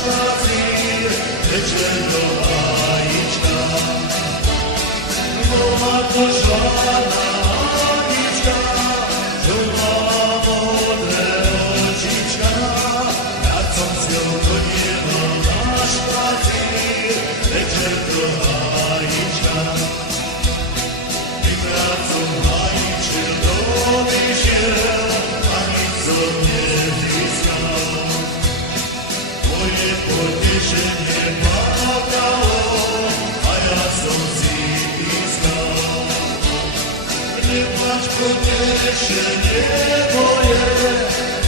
spacer, večer do vajíčka. Bola to žádná Anička, žltá modré očička. Ja som s ňou chodil na špacír, večer do vajíčka. Vykrát som vajíček dovyšiel, a nic som nezískal. Moje potešenie plakalo, a ja som si pískal. Neplač, potešenie moje,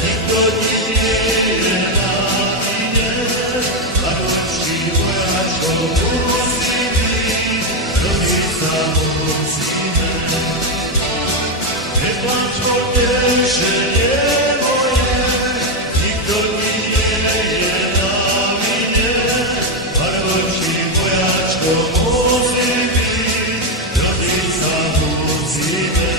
nikto ti nie je na vine. Lakočky vojačko musí byť, robiť sa musíme. Neplač, potešenie moje, nikto ti nie je na vine. Lakočky vojačko musí byť, robiť sa musíme.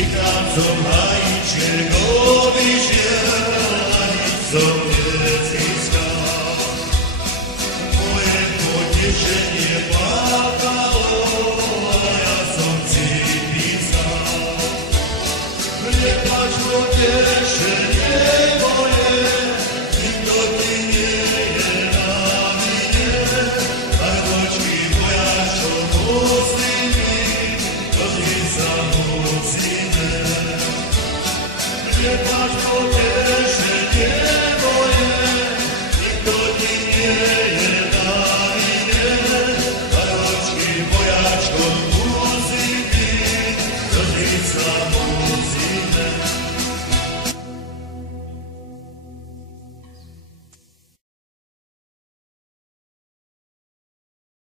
Trikrát som vajíček obyšiel, a nic som nezískal. Moje potešenie plakalo, a ja som si písal. Neplač, potešenie